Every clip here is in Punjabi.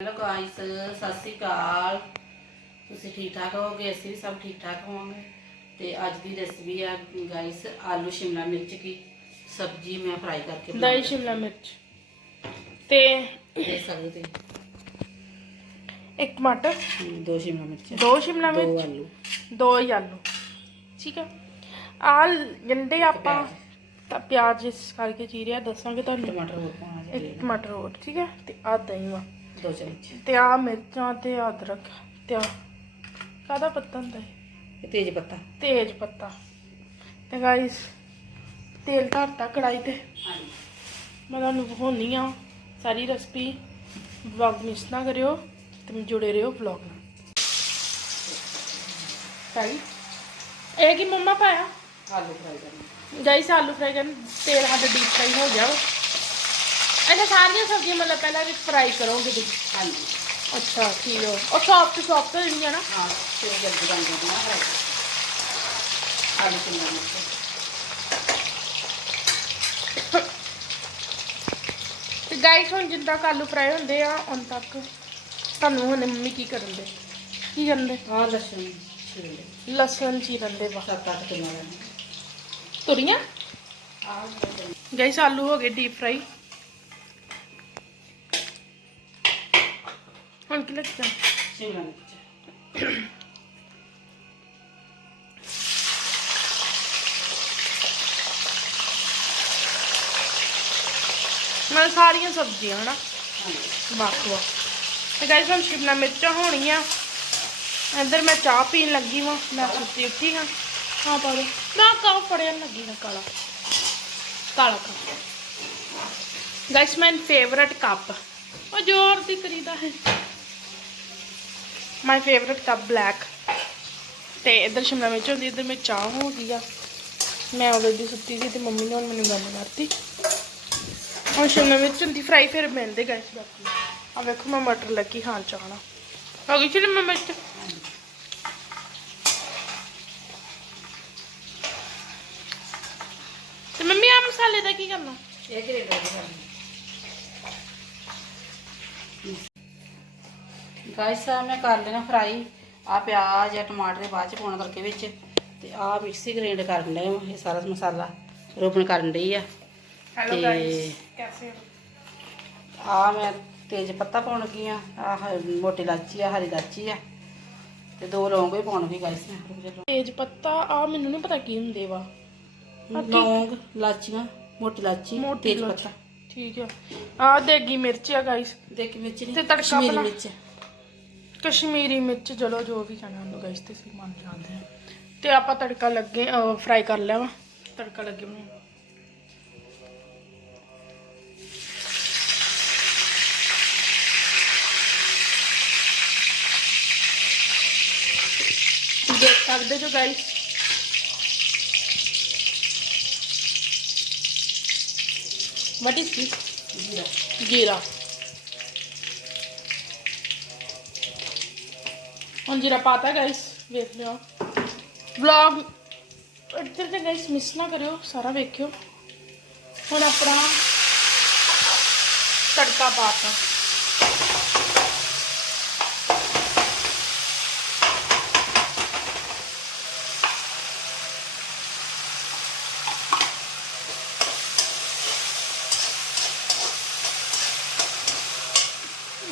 ਹੈਲੋ ਗਾਇਸ ਸਤਿ ਸ੍ਰੀ ਅਕਾਲ। ਤੁਸੀਂ ਠੀਕ ਠਾਕ ਹੋਗੇ ਅਸੀਂ ਵੀ ਸਭ ਠੀਕ ਠਾਕ ਹੋਵਾਂਗੇ। ਤੇ ਅੱਜ ਦੀ ਰੈਸਪੀ ਆ ਗਾਇਸ ਆਲੂ ਸ਼ਿਮਲਾ ਮਿਰਚ ਕੀ ਸਬਜ਼ੀ ਮੈਂ ਫਰਾਈ ਕਰਕੇ ਦਹੀਂ। ਸ਼ਿਮਲਾ ਮਿਰਚ। ਤੇ ਦੇਖ ਸਕਦੇ ਇੱਕ ਟਮਾਟਰ ਦੋ ਸ਼ਿਮਲਾ ਮਿਰਚ। ਦੋ ਸ਼ਿਮਲਾ ਦੋ ਮਿਰਚ। ਆਲੂ। ਦੋ ਹੀ ਆਲੂ। ਠੀਕ ਹੈ ਆ ਗੰਡੇ ਆਪਾਂ ਤਾਂ ਪਿਆਜ਼ ਇਸ ਕਰਕੇ ਚੀਰਿਆ ਦੱਸਾਂਗੇ ਤੁਹਾਨੂੰ। ਟਮਾਟਰ ਹੋਰ ਪਾਉਣਾ ਇੱਕ ਟਮਾਟਰ ਹੋਰ ਠੀਕ ਹੈ ਤੇ ਆ ਦਹੀਂ ਵਾ। ਦੋ ਚਮਚ ਤੇ ਆ ਮਿਰਚਾਂ ਤੇ ਅਦਰਕ ਤੇ ਆ ਕਾਦਾ ਪੱਤਾ ਹੁੰਦਾ ਹੈ ਇਹ ਤੇਜ ਪੱਤਾ। ਤੇਜ ਪੱਤਾ। ਤੇ ਗਾਇਸ ਤੇਲ ਧਰਤਾ ਕੜਾਈ ਤੇ। ਹਾਂਜੀ। ਮੈਂ ਤੁਹਾਨੂੰ ਵਿਖਾਉਣੀ ਆ ਸਾਰੀ ਰੈਸਪੀ ਵਲੌਗ ਮਿਸ ਨਾ ਕਰਿਓ ਤੇ ਜੁੜੇ ਰਹੋ ਵਲੌਗ ਨਾਲ। ਸਾਈ ਇਹ ਕੀ ਮੰਮਾ ਪਾਇਆ? ਆਲੂ ਫਰਾਈ ਕਰਨਾ। ਗਾਈਸ ਆਲੂ ਫਰਾਈ ਕਰਨ। ਤੇਲ ਸਾਡਾ ਡੀਪ ਫਰਾਈ ਹੋ ਗਿਆ ਵਾ। ਅੱਛਾ ਸਾਰੀਆਂ ਸਬਜ਼ੀਆਂ ਮਤਲਬ ਪਹਿਲਾਂ ਵਿੱਚ ਫਰਾਈ ਕਰੋਗੇ ਤੁਸੀਂ? ਹਾਂਜੀ। ਅੱਛਾ ਠੀਕ ਹੋ ਉਹ ਸੌਫਟ ਸੌਫਟ ਹੋ ਜਾਂਦੀਆਂ ਨਾ? ਹਾਂ ਫਿਰ ਜਲਦੀ ਬਣ ਜਾਂਦੀ ਨਾ ਫਰਾਈ ਆਲੂ ਸ਼ਿਮਲਾ ਮਿਰਚ? ਤੇ ਗਾਈਸ ਹੁਣ ਜਿੱਦਾਂ ਆਲੂ ਫਰਾਈ ਹੁੰਦੇ ਆ ਉਨ ਤੱਕ ਤੁਹਾਨੂੰ ਹੁਣ ਮੰਮੀ ਕੀ ਕਰਨ ਦੇ? ਕੀ ਕਰਨ ਦੇ? ਆਹ ਲਸਣ ਛਿੱਲੇ ਲਸਣ ਚੀਰਨ ਦੇ ਵਾ। ਸੱਤ ਅੱਠ ਕਿਲੋ ਲੈਣਾ? ਤੁਰੀਆਂ? ਗਾਈਸ ਆਲੂ ਹੋ ਗਏ ਡੀਪ ਫਰਾਈ ਹੁਣ ਕੀ ਲੱਗਦਾ ਸ਼ਿਮਲਾ ਮਿਰਚ ਮੈਂ ਸਾਰੀਆਂ ਸਬਜ਼ੀਆਂ ਹਨਾ? ਵੱਖ ਤੇ ਗਾਈਸ ਹੁਣ ਸ਼ਿਮਲਾ ਮਿਰਚਾਂ ਹੋਣੀਆਂ ਇੱਧਰ ਮੈਂ ਚਾਹ ਪੀਣ ਲੱਗੀ ਵਾਂ। ਮੈਂ ਸੁੱਤੀ ਉੱਠੀ ਹਾਂ। ਹਾਂ ਪਾ ਦੇ ਮੈਂ ਕਾਹ ਫੜਿਆ ਲੱਗੀ ਨਾ ਕਾਲਾ। ਕਾਲਾ cup guys my favourite cup. ਉਹ ਜ਼ੋਰ ਦੀ ਕਰੀਦਾ ਹੈ। ਮਾਈ ਫੇਵਰਟ ਕੱਪ ਬਲੈਕ ਤੇ ਇੱਧਰ ਸ਼ਿਮਲਾ ਮਿਰਚ ਹੁੰਦੀ, ਇੱਧਰ ਮੈਂ ਚਾਹ ਹੋ ਗਈ ਆ। ਮੈਂ ਉਹਦੇ ਸੁੱਤੀ ਸੀ ਤੇ ਮੰਮੀ ਨੇ ਹੁਣ ਮੈਨੂੰ ਬੰਦ ਕਰਤੀ। ਹੁਣ ਸ਼ਿਮਲਾ ਮਿਰਚ ਹੁੰਦੀ ਫਰਾਈ ਫਿਰ ਮਿਲਦੇ ਗਾਇਸ ਬਾਕੀ। ਆ ਵੇਖੋ, ਮੈਂ ਮਟਰ ਲੱਗੀ ਖਾਣ ਚਾਹਣਾ ਹੋ ਗਈ ਸ਼ਿਮਲਾ ਮਿਰਚ? ਤੇ ਮੰਮੀ ਆ ਮਸਾਲੇ ਦਾ ਕੀ ਕਰਨਾ? ਇਹ ਕਿਹੜੇ ਕਰਨੀ? ਗਾਇਸ ਆ ਮੈਂ ਕਰ ਲੈਣਾ ਫਰਾਈ। ਆ ਪਿਆਜ਼ ਆ ਟਮਾਟਰ ਦੇ ਬਾਅਦ ਚ ਪਾਉਣਾ ਤੜਕੇ ਵਿੱਚ। ਤੇ ਆ ਮਿਕਸੀ ਗ੍ਰਾਈਂਡ ਕਰਨ ਲਈ ਇਹ ਸਾਰਾ ਮਸਾਲਾ ਰੋਪਣ ਕਰਨ ਡਈ ਆ। ਹੈਲੋ ਤੇ- ਗਾਇਸ ਕੈਸੇ ਆ ਮੈਂ ਤੇਜ ਪੱਤਾ ਪਾਉਣ ਲੱਗੀ ਆ ਆ ਮੋਟੀ ਇਲਾਚੀ ਆ ਹਰੀ ਇਲਾਚੀ ਆ। ਤੇ ਦੋ ਲੌਂਗ ਵੀ ਪਾਉਣ ਲੱਗੀ ਗਾਇਸ ਮੈਂ। ਤੇਜ ਪੱਤਾ ਆ ਮੈਨੂੰ ਨਹੀਂ ਪਤਾ ਕੀ ਹੁੰਦੇ ਵਾ। ਲੌਂਗ ਇਲਾਚੀਆਂ ਮੋਟੀ ਮੋਟੀ ਤੇਜ। ਪੱਤਾ। ਠੀਕ ਆ। ਆ ਦੇਗੀ ਮਿਰਚ ਆ ਗਾਇਸ ਦੇਖ ਵਿੱਚ ਨਹੀਂ ਤੇ ਤੜਕਾ ਬਣਾ- ਮਿਰਚ। ਕਸ਼ਮੀਰੀ ਮਿਰਚ ਚਲੋ ਜੋ ਵੀ ਕਹਿਣਾ ਉਹਨੂੰ ਗਾਇਸ ਤੇ ਸੀ ਮੰਨ ਜਾਂਦੇ ਆ ਤੇ ਆਪਾਂ ਤੜਕਾ ਲੱਗੇ ਫਰਾਈ ਕਰ ਲਿਆ ਵਾ। ਤੜਕਾ ਲੱਗੇ ਬਣਾਉਣ ਦੇਖ ਸਕਦੇ ਜੋ ਗਾਇਸ ਵਾਟ ਇਜ਼ ਦਿਸ ਜੀਰਾ। ਜੀਰਾ ਹੁਣ ਜੀਰਾ ਪਾਤਾ ਗਾਇਸ ਵੇਖ ਲਿਓ ਵਲੌਗ ਇੱਧਰ ਤੇ ਗਾਇਸ ਮਿਸ ਨਾ ਕਰਿਓ ਸਾਰਾ ਵੇਖਿਓ ਹੁਣ ਆਪਣਾ ਤੜਕਾ ਪਾਤਾ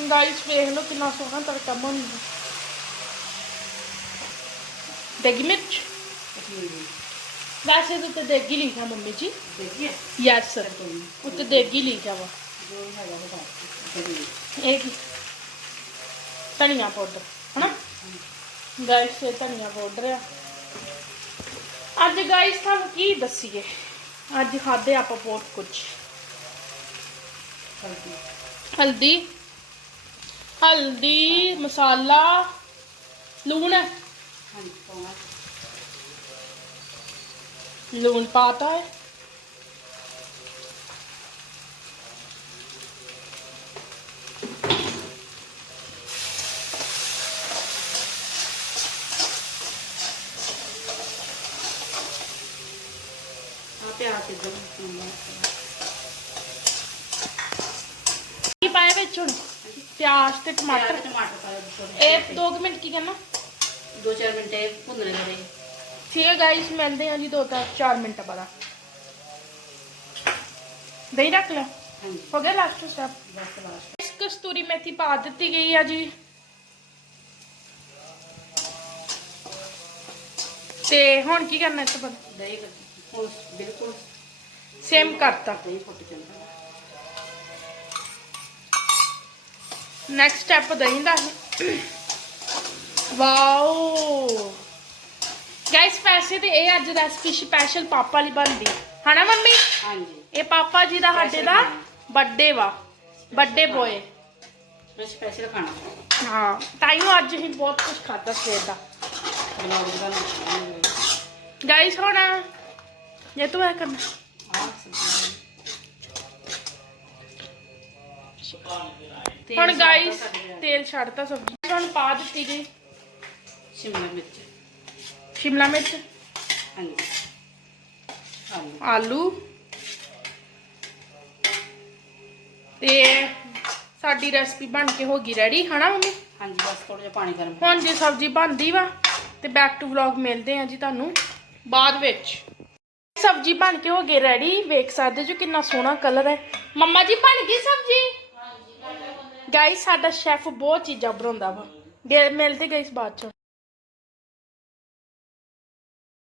ਗਾਇਸ ਵੇਖ ਲਓ ਕਿੰਨਾ ਸੋਹਣਾ ਤੜਕਾ ਬਣਦਾ ਦੇਗੀ ਮਿਰਚ ਕਸ਼ਮੀਰੀ ਮਿਰਚ ਵੈਸੇ ਤਾਂ ਉੱਤੇ ਦੇਗੀ ਲਿਖਿਆ ਮੰਮੀ ਜੀ ਦੇਖੀਏ ਯੈਸ ਸਰ ਉੱਤੇ ਦੇਗੀ ਲਿਖਿਆ ਵਾ ਜੋ ਹੈਗਾ ਉਹ ਦੱਸ ਇਹ ਕੀ ਧਨੀਆ ਪਾਊਡਰ ਹਨਾ ਗਾਇਸ ਇਹ ਧਨੀਆ ਪਾਊਡਰ ਆ ਅੱਜ ਗਾਇਸ ਤੁਹਾਨੂੰ ਕੀ ਦੱਸੀਏ ਅੱਜ ਖਾਦੇ ਆਪਾਂ ਬਹੁਤ ਕੁਝ ਹਲਦੀ ਹਲਦੀ ਹਲਦੀ ਮਸਾਲਾ ਲੂਣ लून पाता है। प्याज टमाटर? टमाटर एक दो मिनट की करना। 2-4 ਮਿੰਟ ਇਹ ਭੁੰਨਣੇ ਦੇ ਠੀਕ ਹੈ ਗਾਇਸ ਮਿਲਦੇ ਹਾਂ ਜੀ ਦੋ ਤਾਂ 4 ਮਿੰਟ ਬਾਅਦ। ਦਹੀਂ ਰੱਖ ਲਿਆ? ਹਾਂਜੀ। ਹੋ ਗਿਆ ਲਾਸਟ ਸਟੈਪ ਬਸ ਲਾਸਟ ਇਸ ਕਸਤੂਰੀ ਮੇਥੀ ਪਾ ਦਿੱਤੀ ਗਈ ਆ ਜੀ। ਤੇ ਹੁਣ ਕੀ ਕਰਨਾ ਇਸ ਤੋਂ ਬਾਅਦ? ਦਹੀਂ ਬਿਲਕੁਲ ਬਿਲਕੁਲ ਸੇਮ ਕਰਤਾ। ਦਹੀਂ ਫੁੱਟ ਜਾਂਦਾ। ਨੈਕਸਟ ਸਟੈਪ ਦਹੀਂ ਦਾ ਹੈ। ਵਾਓ। ਗਾਇਸ ਪੈਸੇ ਤੇ ਇਹ ਅੱਜ ਰੈਸਪੀ ਸਪੈਸ਼ਲ ਪਾਪਾ ਲਈ ਬਣਦੀ। ਹਨਾ ਮੰਮੀ? ਹਾਂਜੀ। ਇਹ ਪਾਪਾ ਜੀ ਦਾ ਸਾਡੇ ਦਾ ਬਰਥਡੇ ਵਾ। ਬਰਥਡੇ ਬੋਏ ਮੈਂ ਸਪੈਸ਼ਲ ਖਾਣਾ। ਹਾਂ ਤਾਈਓ ਅੱਜ ਅਸੀਂ ਬਹੁਤ ਕੁਝ ਖਾਦਾ ਸਵੇਰ ਦਾ। ਬਲੌਗ ਦਾ ਨਾਮ ਗਾਇਸ ਹੁਣ ਜੇ ਤੂੰ ਇਹ ਕਰਨਾ। ਆ ਸਬਜ਼ੀ ਤੇਲ ਹੁਣ ਸਾਡਾ ਗਾਇਸ। ਤੇਲ ਛੱਡਤਾ ਸਬਜ਼ੀ। ਹੁਣ ਪਾ ਦਿੱਤੀ ਗਈ ਸ਼ਿਮਲਾ ਮਿਰਚ। ਸ਼ਿਮਲਾ ਮਿਰਚ? ਹਾਂਜੀ। ਆਲੂ। ਆਲੂ। ਤੇ ਸਾਡੀ ਰੈਸਪੀ ਬਣ ਕੇ ਹੋ ਗਈ ਰੈਡੀ ਹਨਾ ਮੰਮੀ? ਹਾਂਜੀ ਬਸ ਥੋੜਾ ਜਿਹਾ ਪਾਣੀ ਗਰਮ ਹੁਣ ਜੇ ਸਬਜ਼ੀ ਬਣਦੀ ਵਾ ਤੇ ਬੈਕ ਟੂ ਵਲੌਗ ਮਿਲਦੇ ਆ ਜੀ ਤੁਹਾਨੂੰ ਬਾਅਦ ਵਿੱਚ। ਸਬਜ਼ੀ ਬਣ ਕੇ ਹੋ ਗਈ ਰੈਡੀ ਵੇਖ ਸਕਦੇ ਜੋ ਕਿੰਨਾ ਸੋਹਣਾ ਕਲਰ ਹੈ। ਮੰਮਾ ਜੀ ਬਣ ਗਈ ਸਬਜ਼ੀ? ਗਾਈਸ ਸਾਡਾ ਸ਼ੈਫ ਬਹੁਤ ਚੀਜ਼ਾਂ ਬਣਾਉਂਦਾ ਵਾ। ਮਿਲਦੇ ਗਾਈਸ ਬਾਅਦ ਚ।